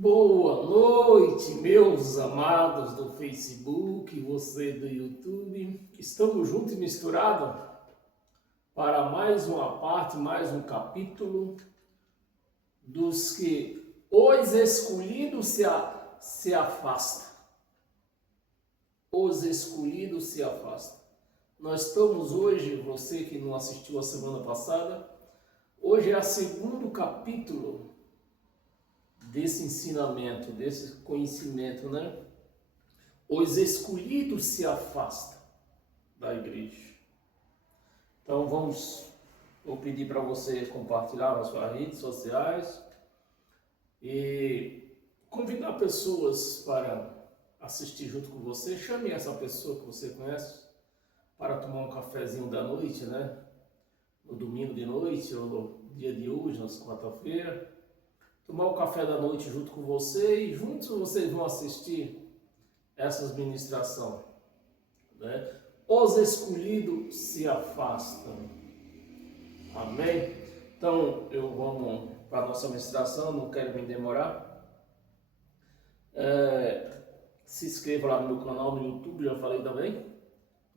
Boa noite, meus amados do Facebook, você do YouTube. Estamos juntos e misturados para mais uma parte, mais um capítulo dos que os escolhidos se afastam. Os escolhidos se afastam. Nós estamos hoje, você que não assistiu a semana passada, hoje é o segundo capítulo desse ensinamento, desse conhecimento, né? Os escolhidos se afastam da igreja. Então vou pedir para você compartilhar nas suas redes sociais e convidar pessoas para assistir junto com você. Chame essa pessoa que você conhece para tomar um cafezinho da noite, né? No domingo de noite ou no dia de hoje, na quarta-feira. Tomar o café da noite junto com você e juntos vocês vão assistir essas ministrações, né? Os escolhidos se afastam. Amém? Então, vamos para a nossa ministração, não quero me demorar. Se inscreva lá no meu canal no YouTube, já falei também.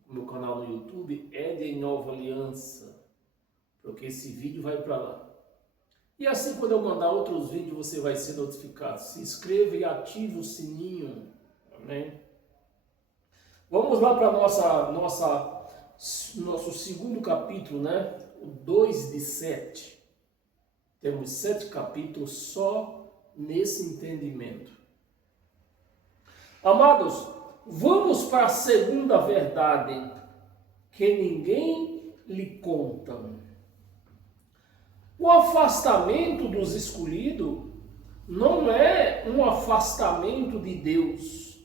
O meu canal no YouTube é de Nova Aliança, porque esse vídeo vai para lá. E assim, quando eu mandar outros vídeos, você vai ser notificado. Se inscreva e ative o sininho. Amém? Vamos lá para nosso segundo capítulo, né? O 2 de 7. Temos 7 capítulos só nesse entendimento. Amados, vamos para a segunda verdade que ninguém lhe conta. O afastamento dos escolhidos não é um afastamento de Deus,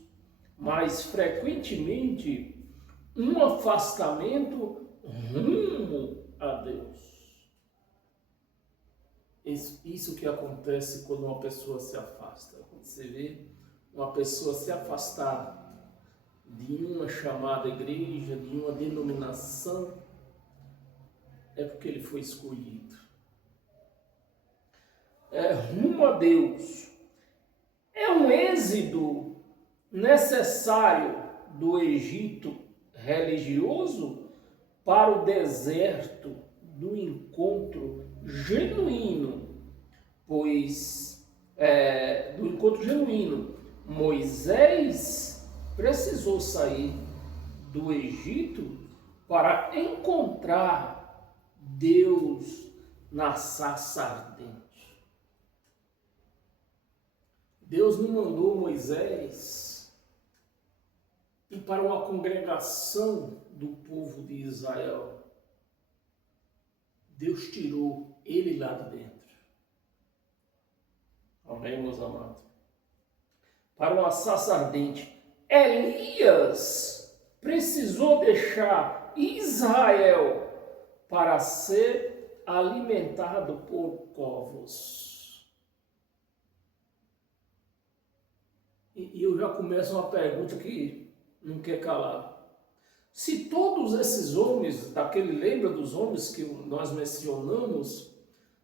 mas frequentemente um afastamento rumo a Deus. Isso que acontece quando uma pessoa se afasta. Quando você vê uma pessoa se afastar de uma chamada igreja, de uma denominação, é porque ele foi escolhido. Rumo a Deus. É um êxodo necessário do Egito religioso para o deserto do encontro genuíno, Moisés precisou sair do Egito para encontrar Deus na sarça ardente. Deus não mandou Moisés ir para uma congregação do povo de Israel. Deus tirou ele lá de dentro. Amém, meus amados? Para uma sarça ardente. Elias precisou deixar Israel para ser alimentado por corvos. E eu já começo uma pergunta que não quer calar. Se todos esses homens, lembra dos homens que nós mencionamos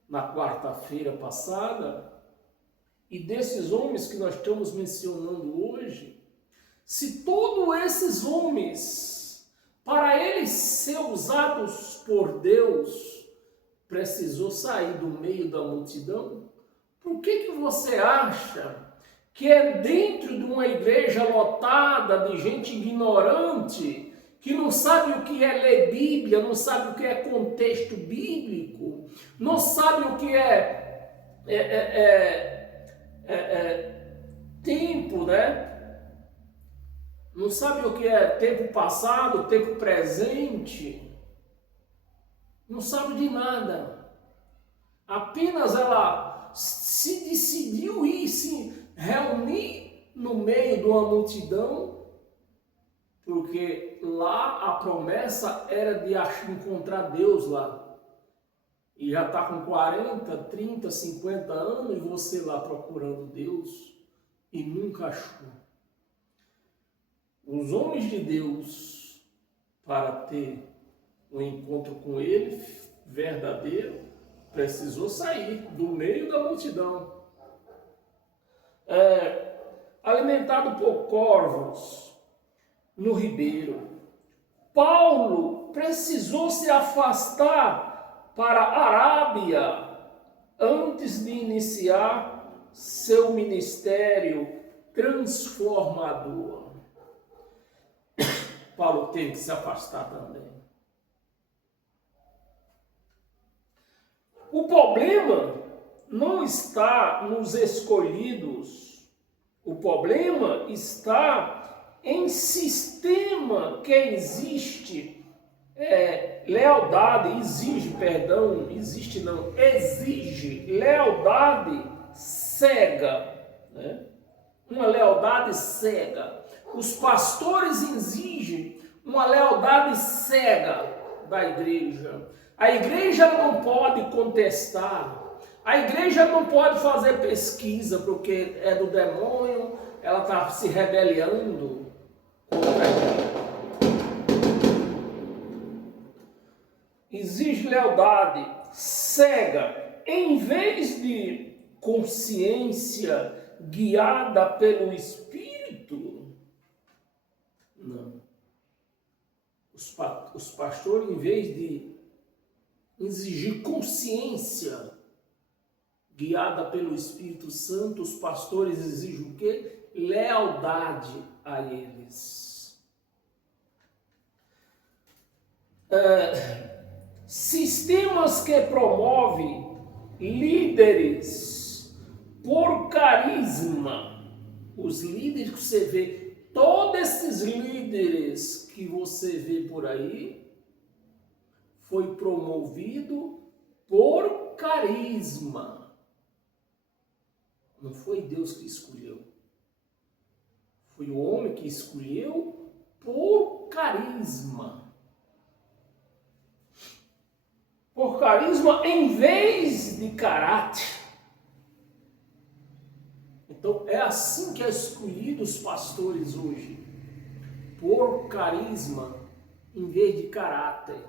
na quarta-feira passada, e desses homens que nós estamos mencionando hoje, se todos esses homens, para eles ser usados por Deus, precisou sair do meio da multidão, por que você acha que é dentro de uma igreja lotada de gente ignorante, que não sabe o que é ler Bíblia, não sabe o que é contexto bíblico, não sabe o que é tempo, né? Não sabe o que é tempo passado, tempo presente, não sabe de nada. Apenas ela se decidiu ir se reunir no meio de uma multidão, porque lá a promessa era de encontrar Deus lá. E já está com 40, 30, 50 anos e você lá procurando Deus e nunca achou. Os homens de Deus, para ter um encontro com Ele verdadeiro, precisou sair do meio da multidão. alimentado por corvos no ribeiro. Paulo precisou se afastar para a Arábia antes de iniciar seu ministério transformador. Paulo teve que se afastar também. O problema não está nos escolhidos. O problema está em sistema que existe exige lealdade cega, né? Uma lealdade cega. Os pastores exigem uma lealdade cega da igreja. A igreja não pode contestar. A igreja não pode fazer pesquisa porque é do demônio, ela está se rebelando contra a igreja. Exige lealdade cega, em vez de consciência guiada pelo Espírito. Não. Os pastores, em vez de exigir consciência guiada pelo Espírito Santo, os pastores exigem o quê? Lealdade a eles. Sistemas que promovem líderes por carisma. Os líderes que você vê, todos esses líderes que você vê por aí, foi promovido por carisma. Não foi Deus que escolheu. Foi o homem que escolheu por carisma. Por carisma em vez de caráter. Então é assim que é escolhido os pastores hoje. Por carisma em vez de caráter.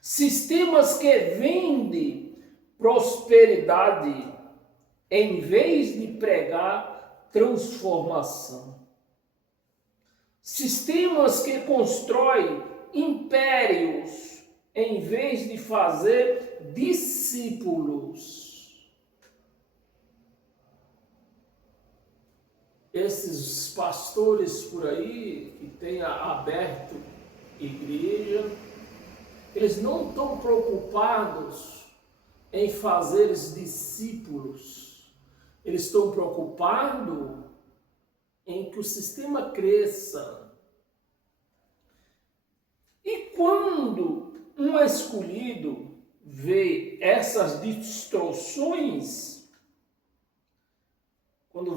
Sistemas que vendem prosperidade em vez de pregar transformação. Sistemas que constroem impérios em vez de fazer discípulos. Esses pastores por aí que têm aberto igreja, eles não estão preocupados em fazer discípulos. Eles estão preocupados em que o sistema cresça. E quando um escolhido vê essas distorções, quando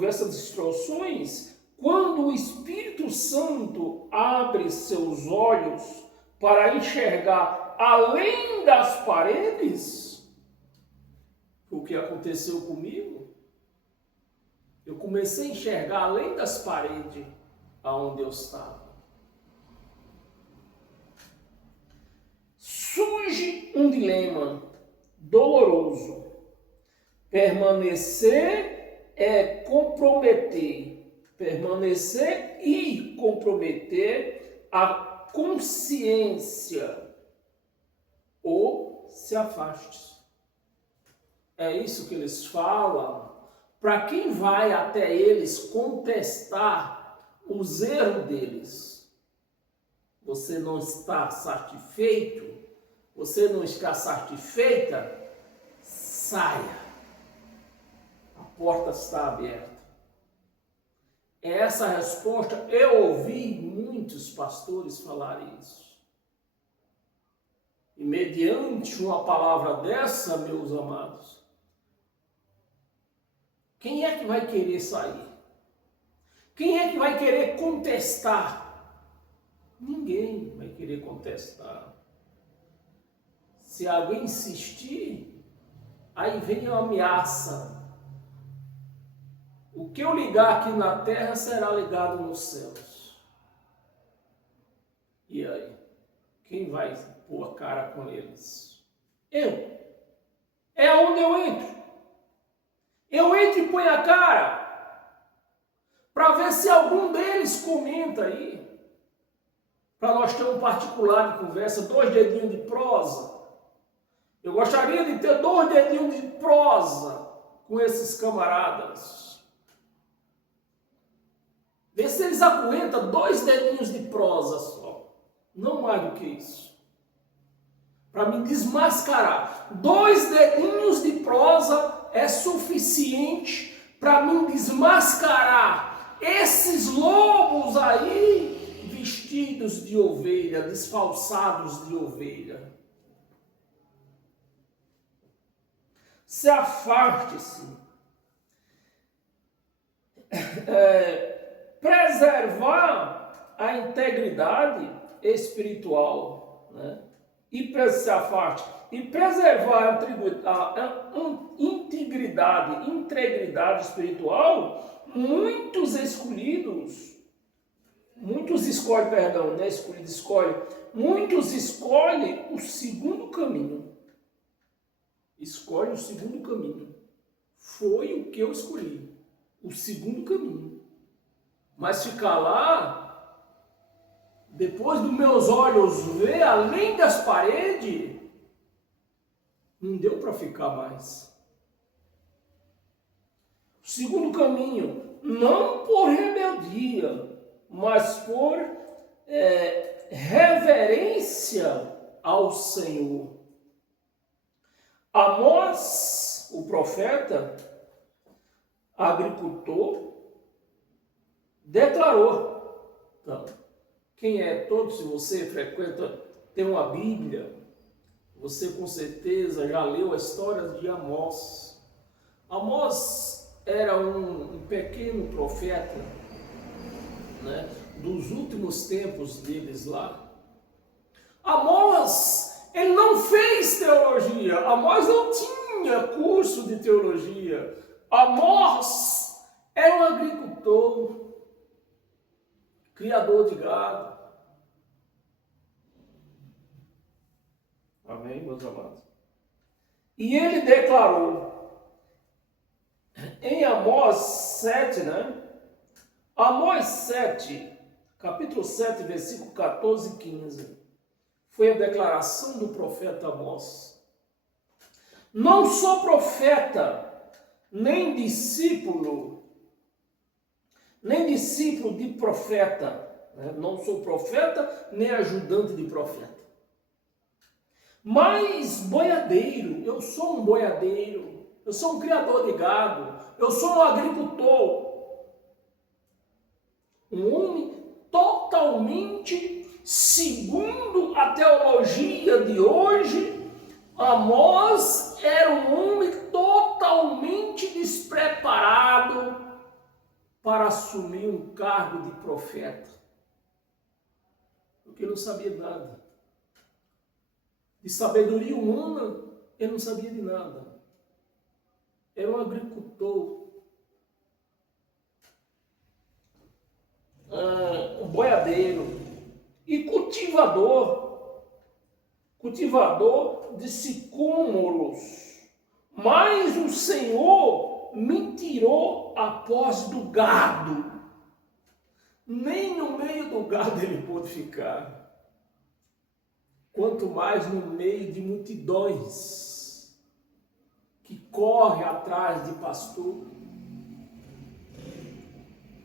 o Espírito Santo abre seus olhos para enxergar além das paredes, o que aconteceu comigo, eu comecei a enxergar além das paredes aonde eu estava. Surge um dilema doloroso. Permanecer é comprometer. Permanecer e comprometer a consciência. Ou se afaste. É isso que eles falam. Para quem vai até eles contestar os erros deles. Você não está satisfeito? Você não está satisfeita? Saia. A porta está aberta. Essa resposta, eu ouvi muitos pastores falarem isso. E mediante uma palavra dessa, meus amados, quem é que vai querer sair? Quem é que vai querer contestar? Ninguém vai querer contestar. Se alguém insistir, aí vem a ameaça. O que eu ligar aqui na terra será ligado nos céus. E aí? Quem vai pôr a cara com eles? Eu. É onde eu entro. Eu entro e ponho a cara para ver se algum deles comenta aí, para nós ter um particular de conversa, 2 dedinhos de prosa. Eu gostaria de ter 2 dedinhos de prosa com esses camaradas. Vê se eles aguentam 2 dedinhos de prosa só. Não mais do que isso. Para me desmascarar. 2 dedinhos de prosa é suficiente para me desmascarar esses lobos aí vestidos de ovelha, disfarçados de ovelha. Se afaste-se. Preservar a integridade espiritual, né? E preservar a integridade espiritual, muitos escolhem, muitos escolhem o segundo caminho. Escolhe o segundo caminho. Foi o que eu escolhi, o segundo caminho. Mas ficar lá, depois dos meus olhos ver além das paredes, não deu para ficar mais. O segundo caminho, não por rebeldia, mas por reverência ao Senhor. Amós, o profeta, agricultor, declarou. Então, quem é todo, se você frequenta, tem uma Bíblia, você com certeza já leu a história de Amós. Amós era um pequeno profeta, né, dos últimos tempos deles lá. Amós, ele não fez teologia. Amós não tinha curso de teologia. Amós era um agricultor, criador de gado. Amém, meus amados? E ele declarou, em Amós 7, né? Amós 7, capítulo 7, versículo 14 e 15. Foi a declaração do profeta Amós. Não sou profeta, nem discípulo de profeta. Não sou profeta, nem ajudante de profeta. Mas boiadeiro, eu sou um boiadeiro, eu sou um criador de gado, eu sou um agricultor. Um homem totalmente, segundo a teologia de hoje, Amós era um homem totalmente despreparado para assumir um cargo de profeta. Porque não sabia nada. De sabedoria humana, ele não sabia de nada. Era um agricultor, um boiadeiro e cultivador de sicômoros. Mas o Senhor me tirou após do gado. Nem no meio do gado ele pôde ficar. Quanto mais no meio de multidões que correm atrás de pastor.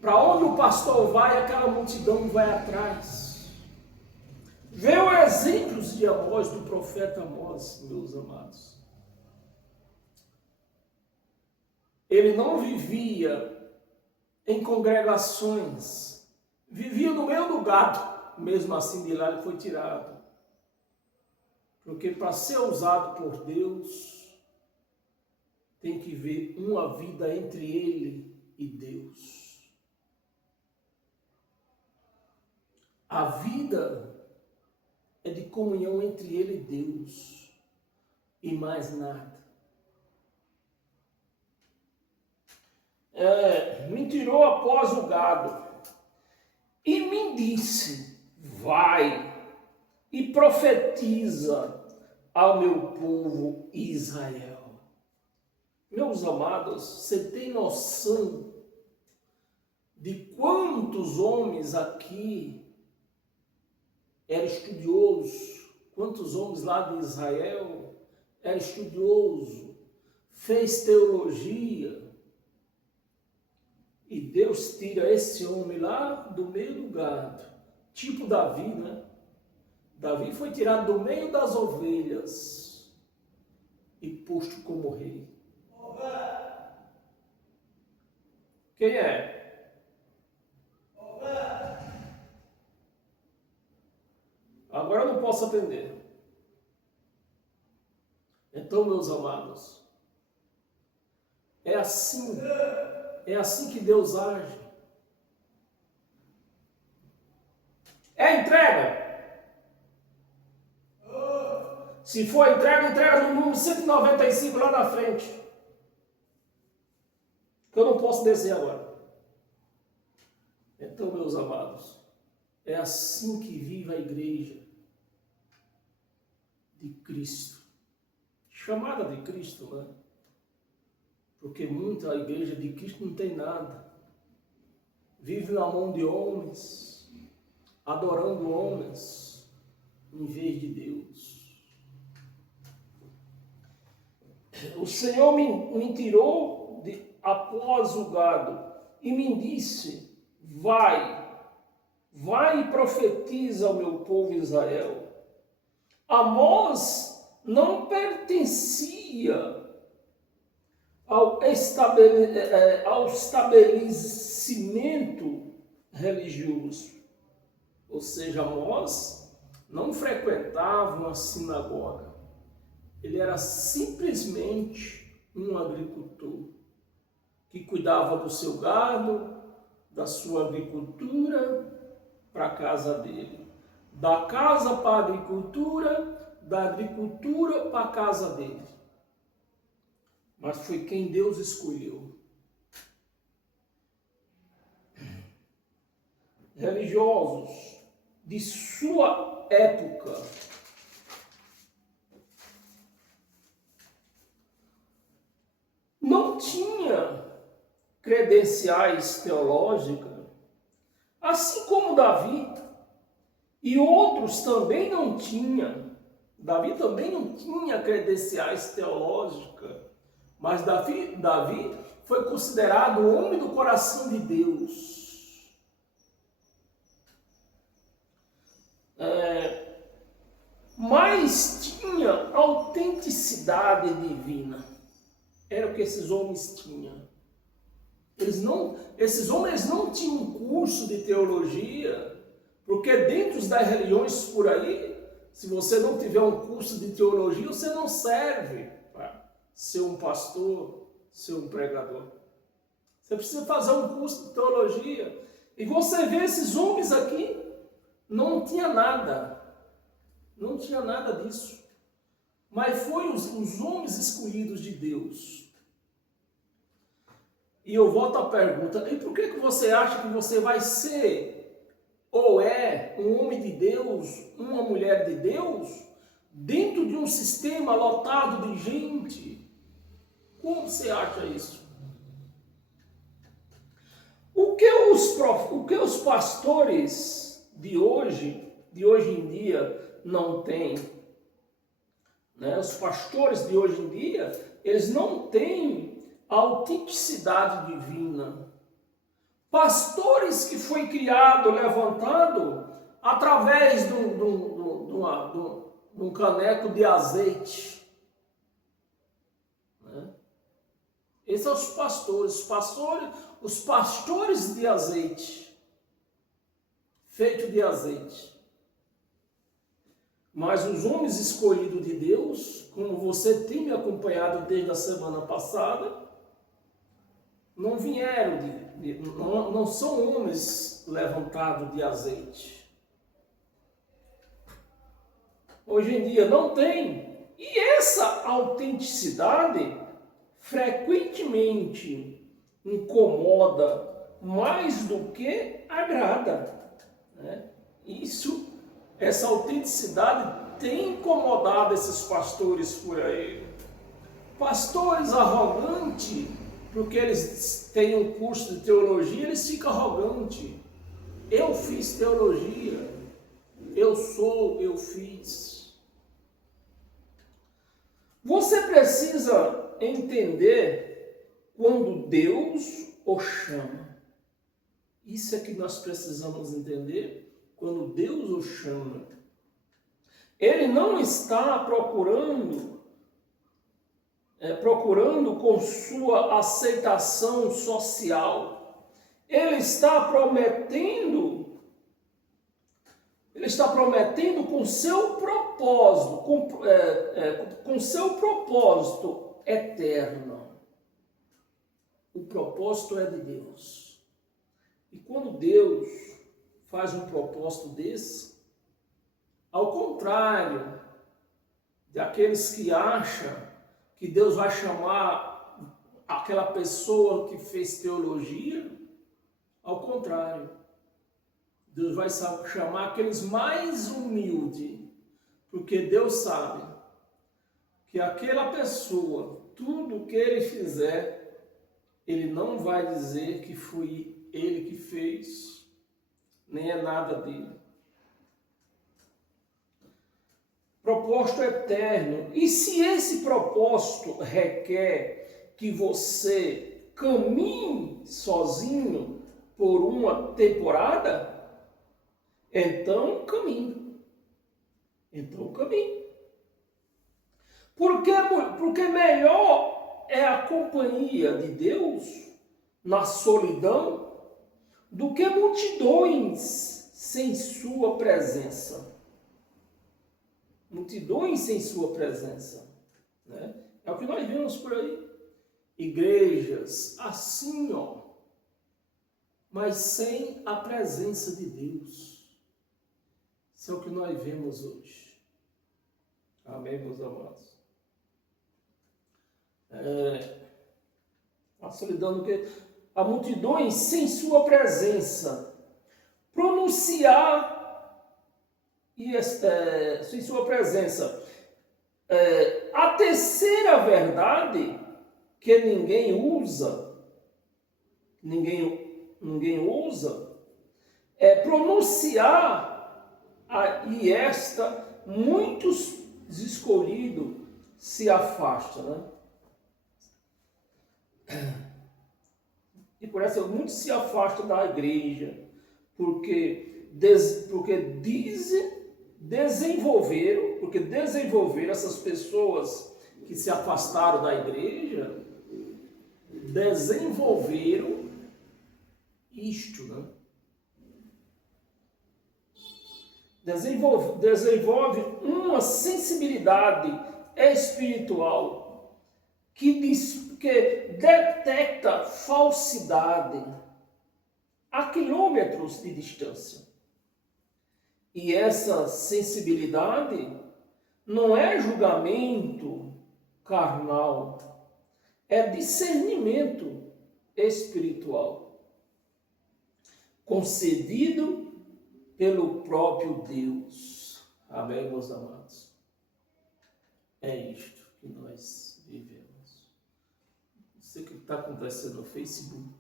Para onde o pastor vai, aquela multidão vai atrás. Vê os exemplos de Amós, do profeta Amós, meus amados. Ele não vivia em congregações, vivia no meio do gado. Mesmo assim, de lá ele foi tirado. Porque para ser usado por Deus, tem que ver uma vida entre ele e Deus. A vida é de comunhão entre ele e Deus, e mais nada. Me tirou após o gado e me disse, vai e profetiza ao meu povo Israel. Meus amados, você tem noção de quantos homens aqui eram estudiosos, quantos homens lá de Israel eram estudiosos, fez teologia, e Deus tira esse homem lá do meio do gado, tipo Davi, né? Davi foi tirado do meio das ovelhas e posto como rei. Quem é? Agora eu não posso atender. Então, meus amados, é assim que Deus age. É entrega. Se for entrega, entrega no número 195 lá na frente. Que eu não posso descer agora. Então, meus amados, é assim que vive a igreja de Cristo. Chamada de Cristo, né? Porque muita igreja de Cristo não tem nada. Vive na mão de homens, adorando homens, em vez de Deus. O Senhor me tirou após o gado e me disse: vai e profetiza ao meu povo Israel. Amós não pertencia ao estabelecimento religioso. Ou seja, Amós não frequentava uma sinagoga. Ele era simplesmente um agricultor que cuidava do seu gado, da sua agricultura para a casa dele. Da casa para a agricultura, da agricultura para a casa dele. Mas foi quem Deus escolheu. Religiosos de sua época não tinha credenciais teológicas, assim como Davi e outros também não tinham. Davi também não tinha credenciais teológicas, mas Davi foi considerado o homem do coração de Deus. Mas tinha autenticidade divina. Era o que esses homens tinham. Esses homens não tinham um curso de teologia, porque dentro das religiões por aí, se você não tiver um curso de teologia, você não serve para ser um pastor, ser um pregador. Você precisa fazer um curso de teologia. E você vê esses homens aqui, não tinha nada. Não tinha nada disso. Mas foi os homens escolhidos de Deus. E eu volto à pergunta, e por que você acha que você vai ser, ou é, um homem de Deus, uma mulher de Deus, dentro de um sistema lotado de gente? Como você acha isso? O que os pastores de hoje em dia, não têm? Né? Os pastores de hoje em dia, eles não têm a autenticidade divina. Pastores que foi criado, levantado, através de um caneco de azeite. Né? Esses são os pastores de azeite, feito de azeite. Mas os homens escolhidos de Deus, como você tem me acompanhado desde a semana passada, não vieram, não são homens levantados de azeite. Hoje em dia não tem. E essa autenticidade frequentemente incomoda mais do que agrada. Né? Essa autenticidade tem incomodado esses pastores por aí. Pastores arrogantes, porque eles têm um curso de teologia, eles ficam arrogantes. Eu fiz teologia, eu fiz. Você precisa entender quando Deus o chama. Isso é que nós precisamos entender, quando Deus o chama. Ele não está procurando com sua aceitação social. Ele está prometendo com seu propósito, com seu propósito eterno. O propósito é de Deus. E quando Deus faz um propósito desse, ao contrário daqueles que acham que Deus vai chamar aquela pessoa que fez teologia, ao contrário, Deus vai chamar aqueles mais humildes, porque Deus sabe que aquela pessoa, tudo que ele fizer, ele não vai dizer que foi ele que fez, nem é nada dele. Propósito eterno. E se esse propósito requer que você caminhe sozinho por uma temporada, então caminhe. Porque melhor é a companhia de Deus na solidão do que multidões sem sua presença. Multidões sem sua presença, né? É o que nós vemos por aí. Igrejas assim, mas sem a presença de Deus. Isso é o que nós vemos hoje. Amém, meus amados? A solidão do que? A multidões sem sua presença. Pronunciar sem sua presença. A terceira verdade que ninguém usa é pronunciar e muitos escolhidos se afastam, né? E por isso muitos se afastam da igreja porque desenvolveram essas pessoas que se afastaram da igreja, desenvolveram isto, né? Desenvolve uma sensibilidade espiritual que detecta falsidade a quilômetros de distância. E essa sensibilidade não é julgamento carnal, é discernimento espiritual, concedido pelo próprio Deus. Amém, meus amados? É isto que nós vivemos. Não sei o que está acontecendo no Facebook.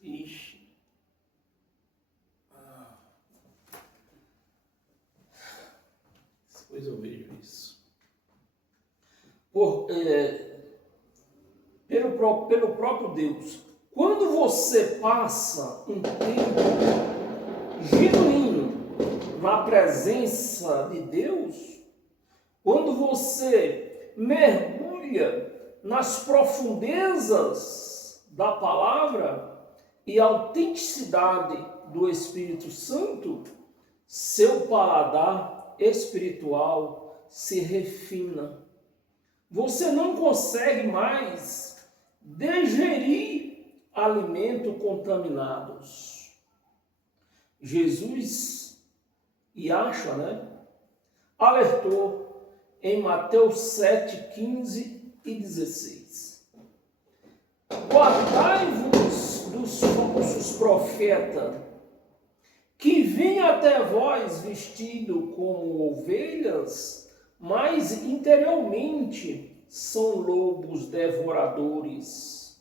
Ixi. Depois eu vejo isso. Pelo próprio Deus. Quando você passa um tempo genuíno na presença de Deus, quando você mergulha nas profundezas da palavra e autenticidade do Espírito Santo, seu paladar espiritual se refina. Você não consegue mais digerir alimentos contaminados. Jesus, alertou em Mateus 7, 15 e 16. Guardai-vos dos falsos falsos profetas, que vêm até vós vestido como ovelhas, mas interiormente são lobos devoradores.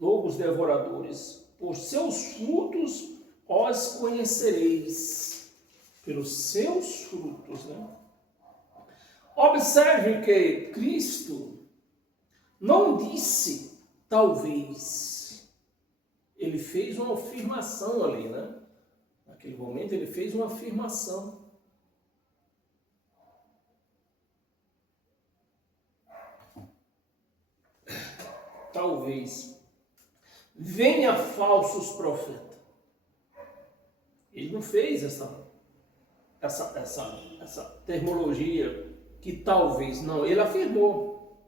Lobos devoradores. Por seus frutos os conhecereis. Pelos seus frutos, né? Observe que Cristo não disse talvez. Ele fez uma afirmação ali, né? Naquele momento ele fez uma afirmação. Talvez venha falsos profetas. Ele não fez essa terminologia que talvez, não, ele afirmou.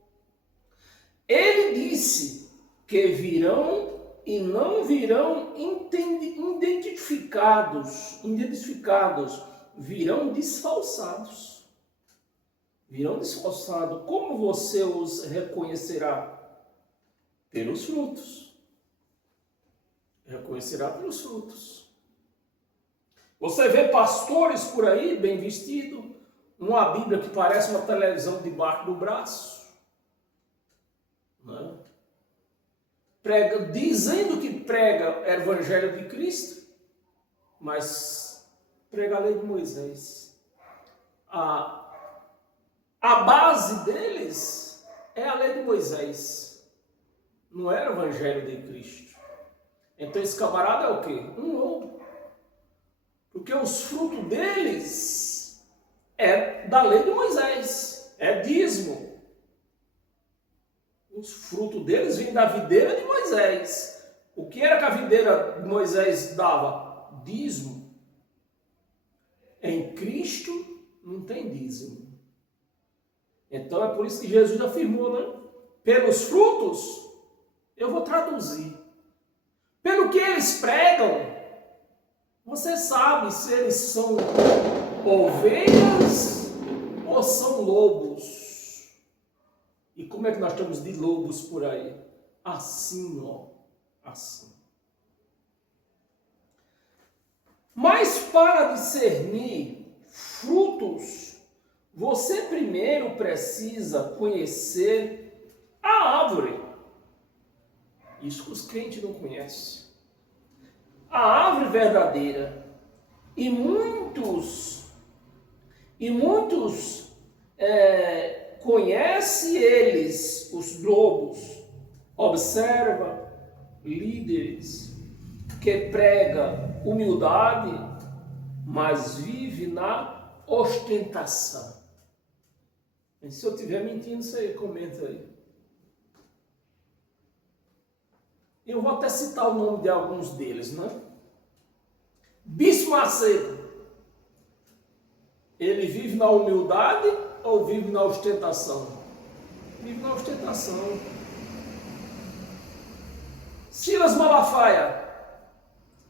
Ele disse que virão e não virão identificados, virão desfalsados. Virão desfalsados. Como você os reconhecerá? Pelos frutos. Reconhecerá pelos frutos. Você vê pastores por aí, bem vestidos, uma Bíblia que parece uma televisão debaixo do braço, né? Dizendo que prega o Evangelho de Cristo, mas prega a lei de Moisés. A base deles é a lei de Moisés, não é o Evangelho de Cristo. Então esse camarada é o quê? Um lobo. Porque os frutos deles é da lei de Moisés, é dízimo. Os frutos deles vêm da videira de Moisés. O que era que a videira de Moisés dava? Dízimo. Em Cristo não tem dízimo. Então é por isso que Jesus afirmou, né? Pelos frutos, eu vou traduzir. Pelo que eles pregam, você sabe se eles são ovelhas ou são lobos. E como é que nós estamos de lobos por aí? Assim, ó. Assim. Mas para discernir frutos, você primeiro precisa conhecer a árvore. Isso que os crentes não conhecem. A árvore verdadeira. E muitos conhecem eles, os lobos. Observa líderes que prega humildade, mas vive na ostentação. E se eu estiver mentindo, você comenta aí. Eu vou até citar o nome de alguns deles, né? Bispo Macedo. Ele vive na humildade ou vive na ostentação? Vive na ostentação. Silas Malafaia.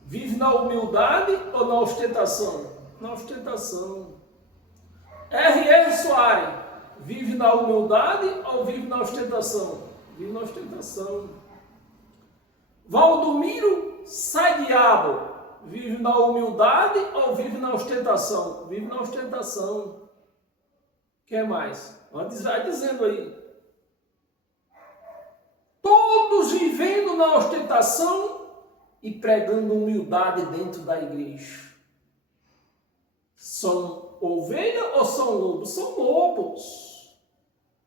Vive na humildade ou na ostentação? Na ostentação. R.R. Soares. Vive na humildade ou vive na ostentação? Vive na ostentação. Valdomiro Sai Diabo. Vive na humildade ou vive na ostentação? Vive na ostentação. Quer mais? Vai dizendo aí. Todos vivendo na ostentação e pregando humildade dentro da igreja. São ovelha ou são lobos? São lobos.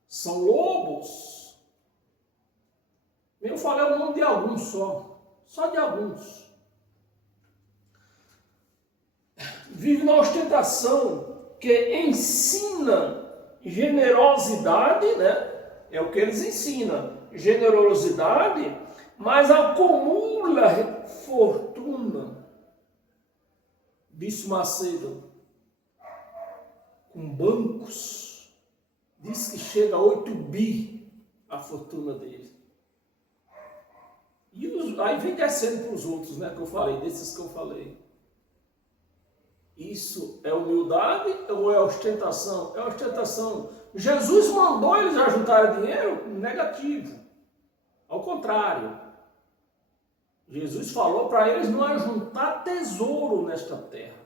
São lobos. Eu falei o nome de alguns só de alguns. Vive na ostentação, que ensina generosidade, né? É o que eles ensinam, generosidade, mas acumula fortuna. Bispo Macedo, com bancos, diz que chega a 8 bi a fortuna dele. E aí vem descendo para os outros, né, que eu falei, desses que eu falei. Isso é humildade ou é ostentação? É ostentação. Jesus mandou eles ajuntarem dinheiro? Negativo. Ao contrário. Jesus falou para eles não ajuntar tesouro nesta terra.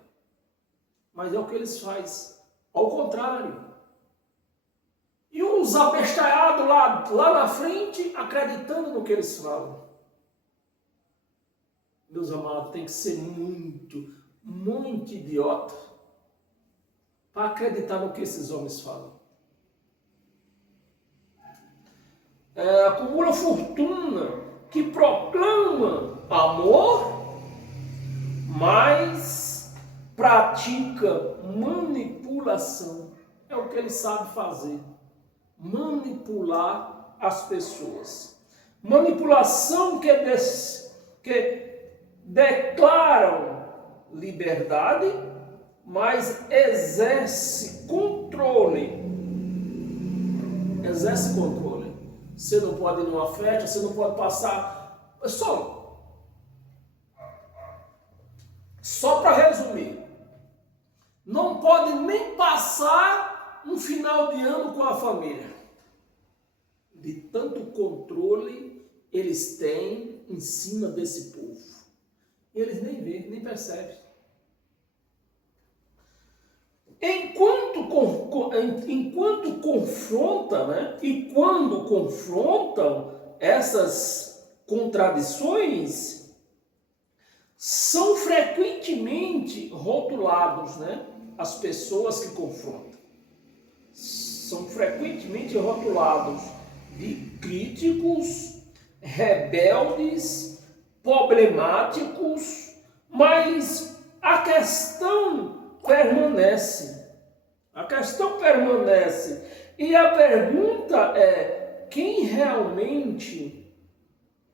Mas é o que eles fazem. Ao contrário. E os abestalhados lá na frente, acreditando no que eles falam. Meus amados, tem que ser muito, muito idiota para acreditar no que esses homens falam. Acumula fortuna, que proclama amor, mas pratica manipulação. É o que ele sabe fazer. Manipular as pessoas. Manipulação que declaram liberdade, mas exerce controle. Exerce controle. Você não pode ir numa festa, você não pode passar. Só para resumir, não pode nem passar um final de ano com a família. De tanto controle eles têm em cima desse povo. E eles nem veem, nem percebem. Enquanto confronta, né? E quando confrontam essas contradições, são frequentemente rotulados, né? As pessoas que confrontam. São frequentemente rotulados de críticos, rebeldes, problemáticos, mas a questão permanece. A questão permanece. E a pergunta é: quem realmente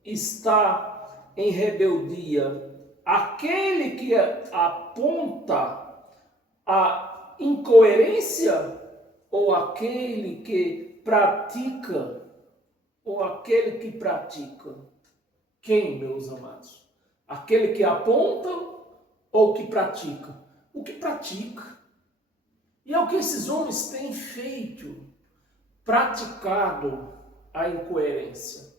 está em rebeldia? Aquele que aponta a incoerência ou aquele que pratica? Ou aquele que pratica? Quem, meus amados? Aquele que aponta ou que pratica? O que pratica. E é o que esses homens têm feito, praticado a incoerência.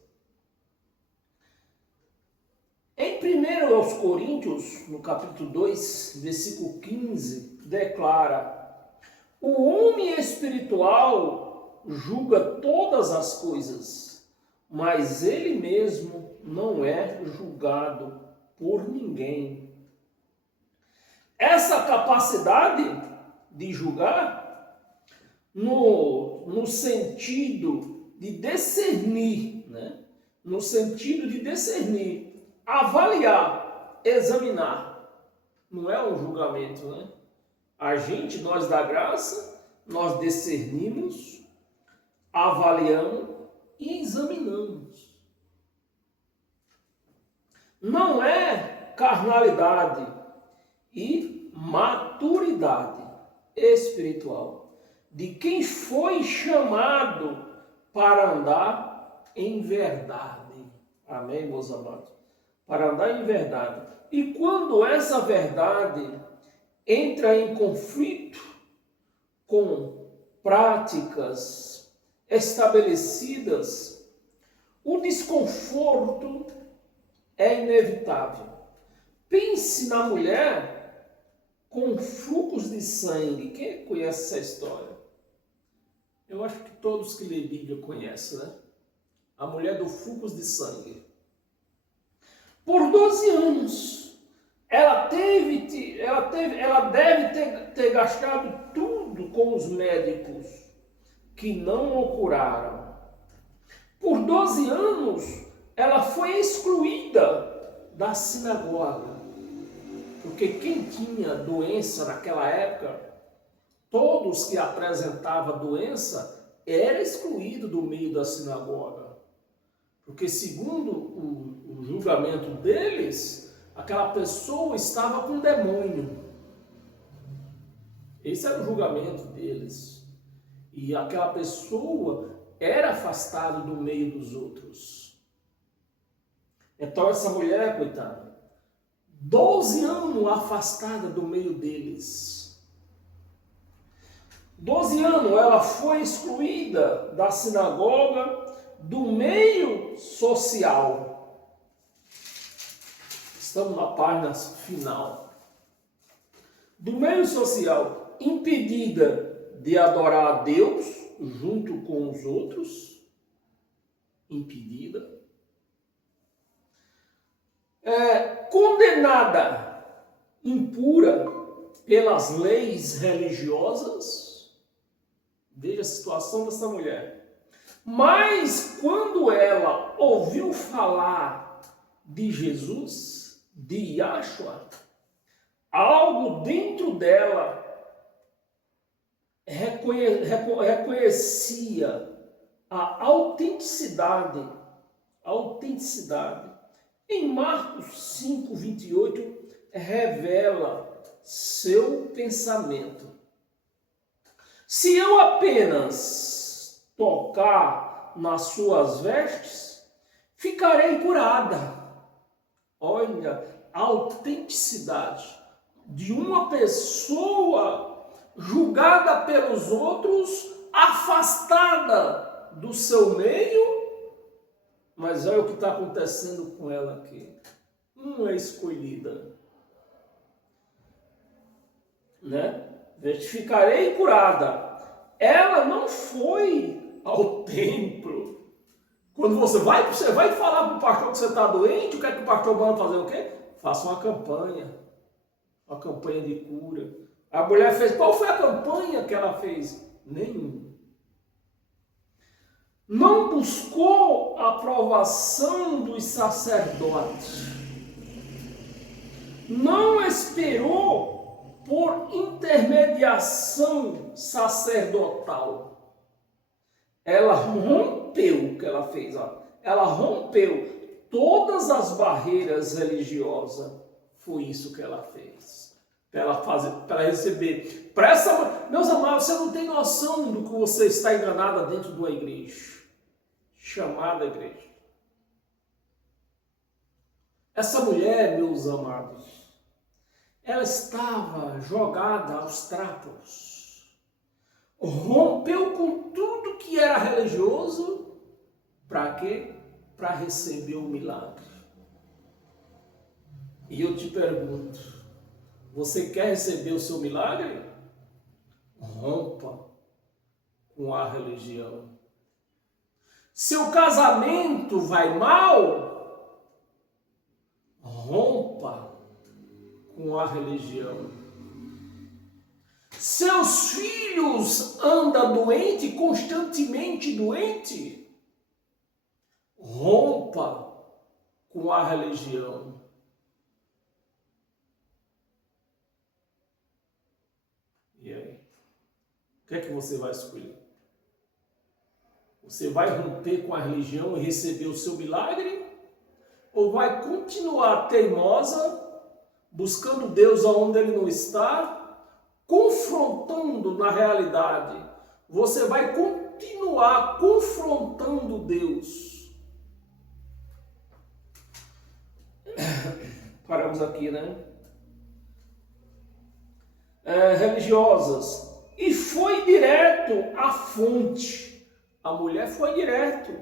Em 1 Coríntios, no capítulo 2, versículo 15, declara: o homem espiritual julga todas as coisas, mas ele mesmo não é julgado por ninguém. Essa capacidade de julgar, no sentido de discernir, né? No sentido de discernir, avaliar, examinar, não é um julgamento, né? Nós da graça, nós discernimos, avaliamos e examinamos. Não é carnalidade e maturidade espiritual de quem foi chamado para andar em verdade. Amém, meus amados? Para andar em verdade. E quando essa verdade entra em conflito com práticas estabelecidas, o desconforto é inevitável. Pense na mulher com fluxos de sangue. Quem conhece essa história? Eu acho que todos que lêem Bíblia conhecem, né? A mulher do fluxo de sangue. Por 12 anos, ela deve ter gastado tudo com os médicos que não o curaram. Por 12 anos, ela foi excluída da sinagoga. Porque quem tinha doença naquela época, todos que apresentavam doença, era excluído do meio da sinagoga. Porque segundo o julgamento deles, aquela pessoa estava com demônio. Esse era o julgamento deles. E aquela pessoa era afastada do meio dos outros. Então essa mulher, coitada, 12 anos afastada do meio deles. 12 anos ela foi excluída da sinagoga, do meio social. Estamos na página final. Do meio social, impedida de adorar a Deus junto com os outros, impedida. Condenada, impura pelas leis religiosas. Veja a situação dessa mulher. Mas quando ela ouviu falar de Jesus, de Yahshua, algo dentro dela reconhecia a autenticidade. Em Marcos 5:28, revela seu pensamento. Se eu apenas tocar nas suas vestes, ficarei curada. Olha a autenticidade de uma pessoa julgada pelos outros, afastada do seu meio, mas olha o que está acontecendo com ela aqui. Não é escolhida. Né? Ficarei curada. Ela não foi ao templo. Quando você vai falar para o pastor que você está doente, o que é que o pastor manda fazer? O quê? Faça uma campanha de cura. A mulher fez, qual foi a campanha que ela fez? Nenhuma. Não buscou a aprovação dos sacerdotes. Não esperou por intermediação sacerdotal. Ela rompeu o que ela fez. Ela rompeu todas as barreiras religiosas. Foi isso que ela fez. Para receber. Meus amados, você não tem noção do que você está enganada dentro de uma igreja. Chamada igreja. Essa mulher, meus amados, ela estava jogada aos trapos. Rompeu com tudo que era religioso. Para quê? Para receber o milagre. E eu te pergunto, você quer receber o seu milagre? Rompa com a religião. Seu casamento vai mal? Rompa com a religião. Seus filhos andam doentes, constantemente doentes? Rompa com a religião. E aí? O que é que você vai escolher? Você vai romper com a religião e receber o seu milagre? Ou vai continuar teimosa, buscando Deus aonde Ele não está, confrontando na realidade? Você vai continuar confrontando Deus. Paramos aqui, né? Religiosas. E foi direto à fonte. A mulher foi direto.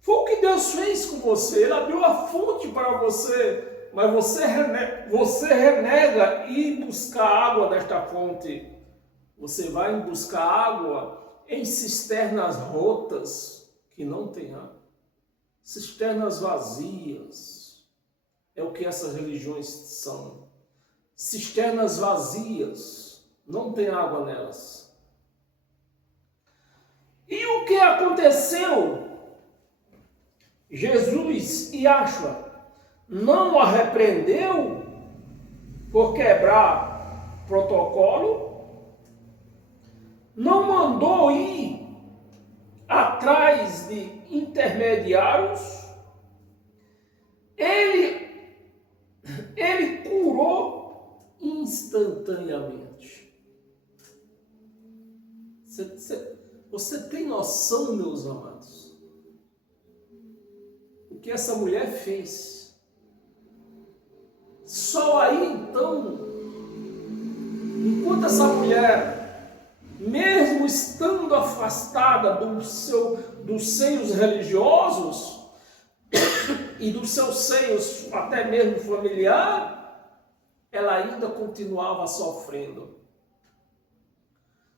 Foi o que Deus fez com você. Ele abriu a fonte para você. Mas você renega ir buscar água desta fonte. Você vai buscar água em cisternas rotas que não tem água. Cisternas vazias. É o que essas religiões são. Cisternas vazias. Não tem água nelas. E o que aconteceu? Jesus e Yahshua não a repreendeu por quebrar protocolo, não mandou ir atrás de intermediários, ele curou instantaneamente. Você tem noção, meus amados, o que essa mulher fez? Só aí então, enquanto essa mulher, mesmo estando afastada dos seios religiosos, e dos seus seios, até mesmo familiar, ela ainda continuava sofrendo.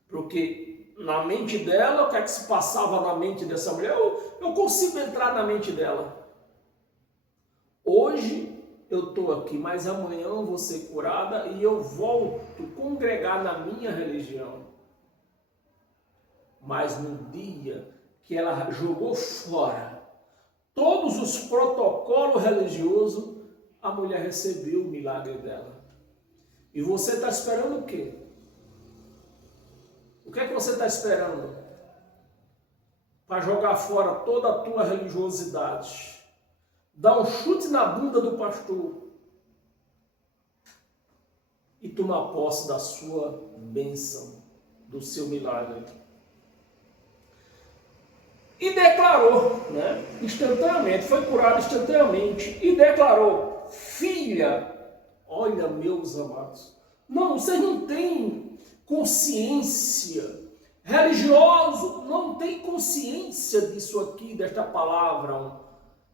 Porque na mente dela, o que é que se passava na mente dessa mulher? Eu consigo entrar na mente dela. Hoje eu estou aqui, mas amanhã eu vou ser curada e eu volto a congregar na minha religião. Mas no dia que ela jogou fora todos os protocolos religiosos, a mulher recebeu o milagre dela. E você está esperando o quê? O que é que você está esperando? Para jogar fora toda a tua religiosidade. Dar um chute na bunda do pastor. E tomar posse da sua bênção, do seu milagre. E declarou, né? Instantaneamente, foi curado instantaneamente. E declarou, filha, olha meus amados. Não, vocês não têm consciência. Religioso não tem consciência disso aqui, desta palavra.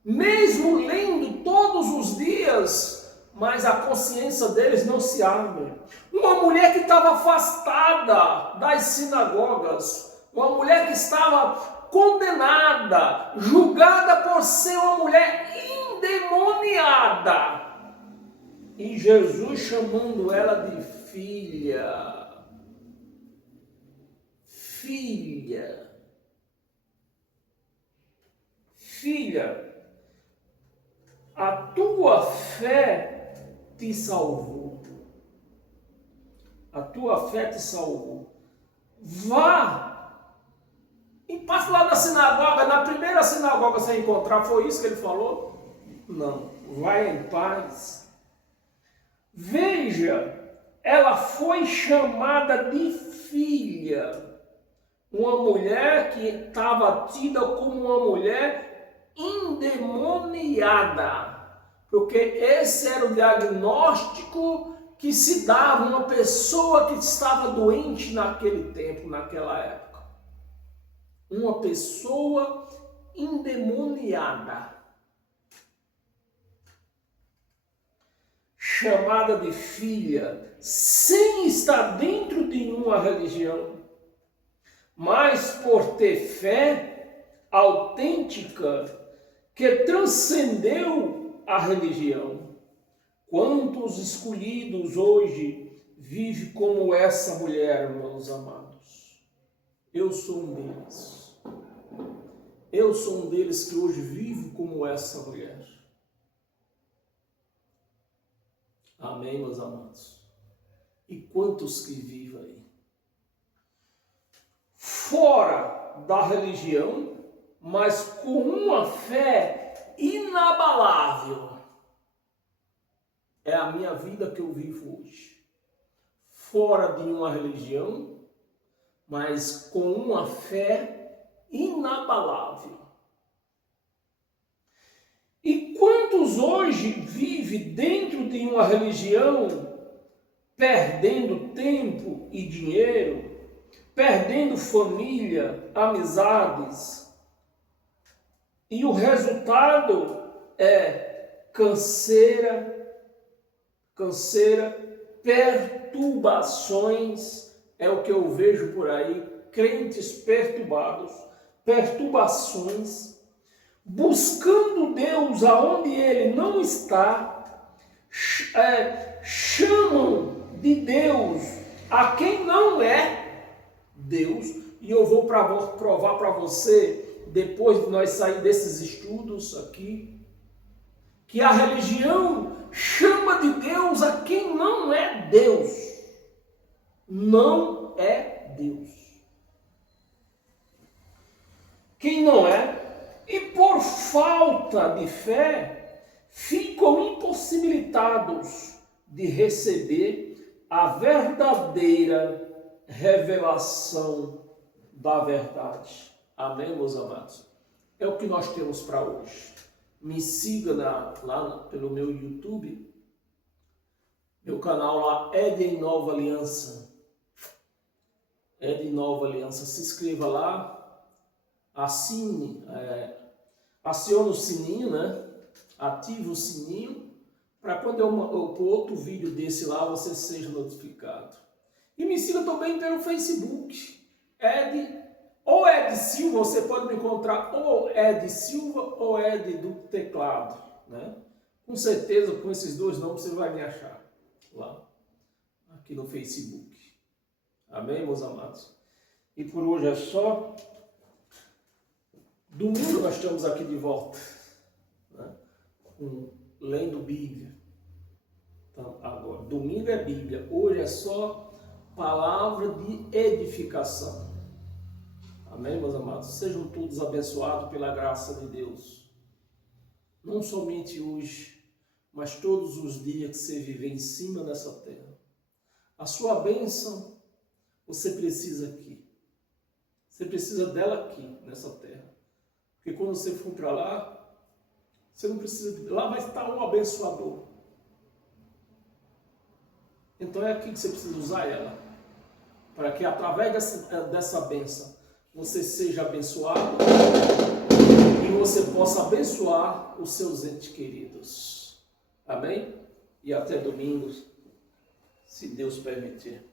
Mesmo lendo todos os dias, mas a consciência deles não se abre. Uma mulher que estava afastada das sinagogas, uma mulher que estava condenada, julgada por ser uma mulher endemoniada. E Jesus chamando ela de filha. Filha. Filha. A tua fé te salvou. A tua fé te salvou. Vá e passe lá na sinagoga. Na primeira sinagoga que você encontrar, foi isso que ele falou? Não. Vai em paz. Veja, ela foi chamada de filha. Uma mulher que estava tida como uma mulher endemoniada, porque esse era o diagnóstico que se dava uma pessoa que estava doente naquele tempo, naquela época. Uma pessoa endemoniada, chamada de filha, sem estar dentro de uma religião, mas por ter fé autêntica que transcendeu a religião. Quantos escolhidos hoje vivem como essa mulher, meus amados? Eu sou um deles. Eu sou um deles que hoje vivo como essa mulher. Amém, meus amados? E quantos que vivem aí? Fora da religião, mas com uma fé inabalável. É a minha vida que eu vivo hoje. Fora de uma religião, mas com uma fé inabalável. E quantos hoje vivem dentro de uma religião, perdendo tempo e dinheiro, perdendo família, amizades, e o resultado é canseira, perturbações, é o que eu vejo por aí, crentes perturbados, perturbações, buscando Deus aonde Ele não está, chamam de Deus a quem não é Deus, e eu vou provar para você, depois de nós sair desses estudos aqui, que a religião chama de Deus a quem não é Deus. Não é Deus. Quem não é, e por falta de fé, ficam impossibilitados de receber a verdadeira revelação da verdade. Amém, meus amados? É o que nós temos para hoje. Me siga lá pelo meu YouTube. Meu canal lá é de Nova Aliança. É de Nova Aliança. Se inscreva lá. Assine. Acione o sininho, né? ative o sininho para quando eu pôr outro vídeo desse lá, você seja notificado. E me siga também pelo Facebook, ou Ed Silva, você pode me encontrar ou Ed Silva ou Ed do teclado, né? Com certeza, com esses dois nomes você vai me achar lá, aqui no Facebook. Amém, meus amados? E por hoje é só. Domingo nós estamos aqui de volta, né? Lendo Bíblia. Então, agora, domingo é Bíblia, hoje é só palavra de edificação. Amém, meus amados? Sejam todos abençoados pela graça de Deus. Não somente hoje, mas todos os dias que você viver em cima dessa terra. A sua bênção, você precisa aqui. Você precisa dela aqui, nessa terra. Porque quando você for para lá, você não precisa... Lá vai estar um abençoador. Então é aqui que você precisa usar ela. Para que através dessa bênção, você seja abençoado e você possa abençoar os seus entes queridos. Amém? E até domingo, se Deus permitir.